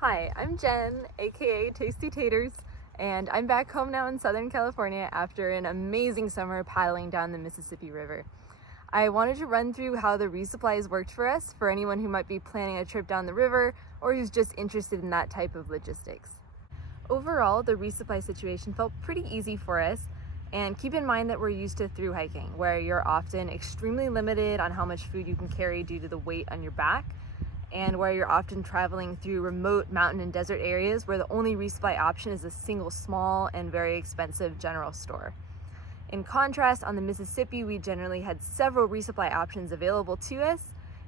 Hi, I'm Jen, aka Tasty Taters, and I'm back home now in Southern California after an amazing summer paddling down the Mississippi River. I wanted to run through how the resupplies worked for us for anyone who might be planning a trip down the river or who's just interested in that type of logistics. Overall, the resupply situation felt pretty easy for us, and keep in mind that we're used to through hiking, where you're often extremely limited on how much food you can carry due to the weight on your back, and where you're often traveling through remote mountain and desert areas where the only resupply option is a single small and very expensive general store. In contrast, on the Mississippi, we generally had several resupply options available to us,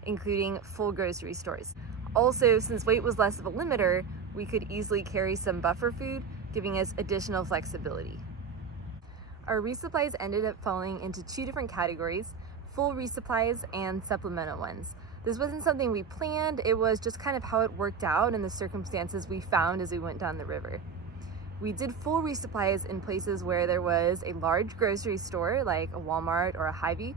including full grocery stores. Also, since weight was less of a limiter, we could easily carry some buffer food, giving us additional flexibility. Our resupplies ended up falling into two different categories: full resupplies and supplemental ones. This wasn't something we planned, it was just kind of how it worked out and the circumstances we found as we went down the river. We did full resupplies in places where there was a large grocery store like a Walmart or a Hy-Vee,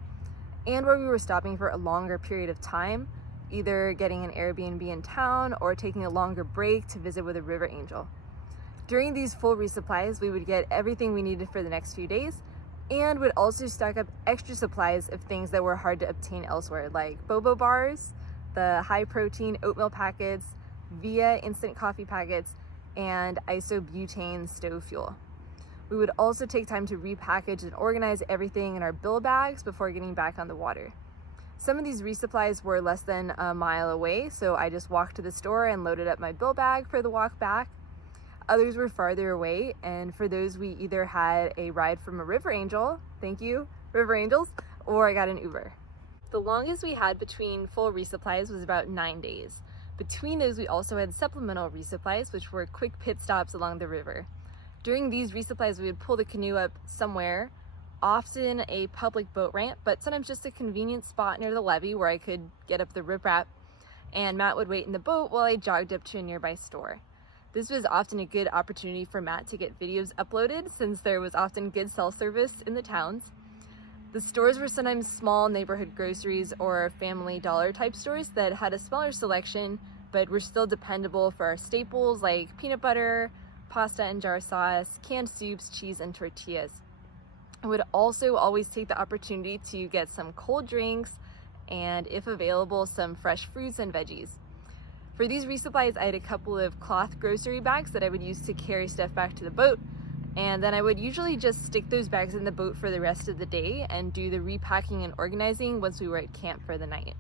and where we were stopping for a longer period of time, either getting an Airbnb in town or taking a longer break to visit with a river angel. During these full resupplies, we would get everything we needed for the next few days, and would also stock up extra supplies of things that were hard to obtain elsewhere, like boba bars, the high protein oatmeal packets, Via instant coffee packets, and isobutane stove fuel. We would also take time to repackage and organize everything in our bill bags before getting back on the water. Some of these resupplies were less than a mile away, so I just walked to the store and loaded up my bill bag for the walk back. Others were farther away, and for those we either had a ride from a river angel, thank you, river angels, or I got an Uber. The longest we had between full resupplies was about 9 days. Between those, we also had supplemental resupplies, which were quick pit stops along the river. During these resupplies, we would pull the canoe up somewhere, often a public boat ramp, but sometimes just a convenient spot near the levee where I could get up the riprap, and Matt would wait in the boat while I jogged up to a nearby store. This was often a good opportunity for Matt to get videos uploaded, since there was often good cell service in the towns. The stores were sometimes small neighborhood groceries or family dollar type stores that had a smaller selection, but were still dependable for our staples like peanut butter, pasta and jar sauce, canned soups, cheese, and tortillas. I would also always take the opportunity to get some cold drinks and, if available, some fresh fruits and veggies. For these resupplies, I had a couple of cloth grocery bags that I would use to carry stuff back to the boat, and then I would usually just stick those bags in the boat for the rest of the day and do the repacking and organizing once we were at camp for the night.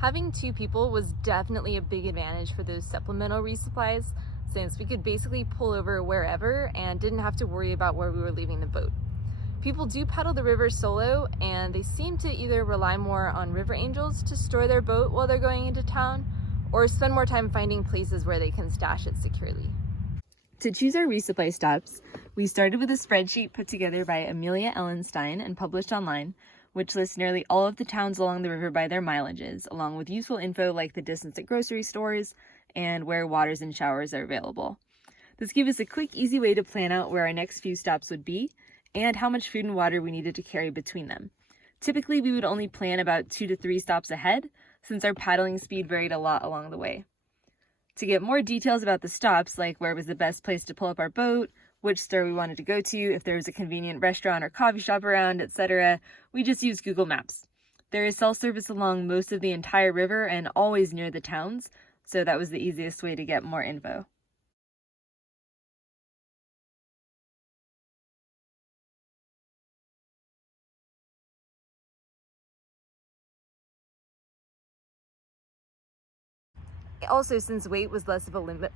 Having two people was definitely a big advantage for those supplemental resupplies, since we could basically pull over wherever and didn't have to worry about where we were leaving the boat. People do paddle the river solo, and they seem to either rely more on river angels to store their boat while they're going into town, or spend more time finding places where they can stash it securely. To choose our resupply stops, we started with a spreadsheet put together by Amelia Ellenstein and published online, which lists nearly all of the towns along the river by their mileages, along with useful info like the distance at grocery stores and where waters and showers are available. This gave us a quick, easy way to plan out where our next few stops would be and how much food and water we needed to carry between them. Typically, we would only plan about 2 to 3 stops ahead, since our paddling speed varied a lot along the way. To get more details about the stops, like where was the best place to pull up our boat, which store we wanted to go to, if there was a convenient restaurant or coffee shop around, etc., we just used Google Maps. There is cell service along most of the entire river and always near the towns, so that was the easiest way to get more info. Also, since weight was less of a limit,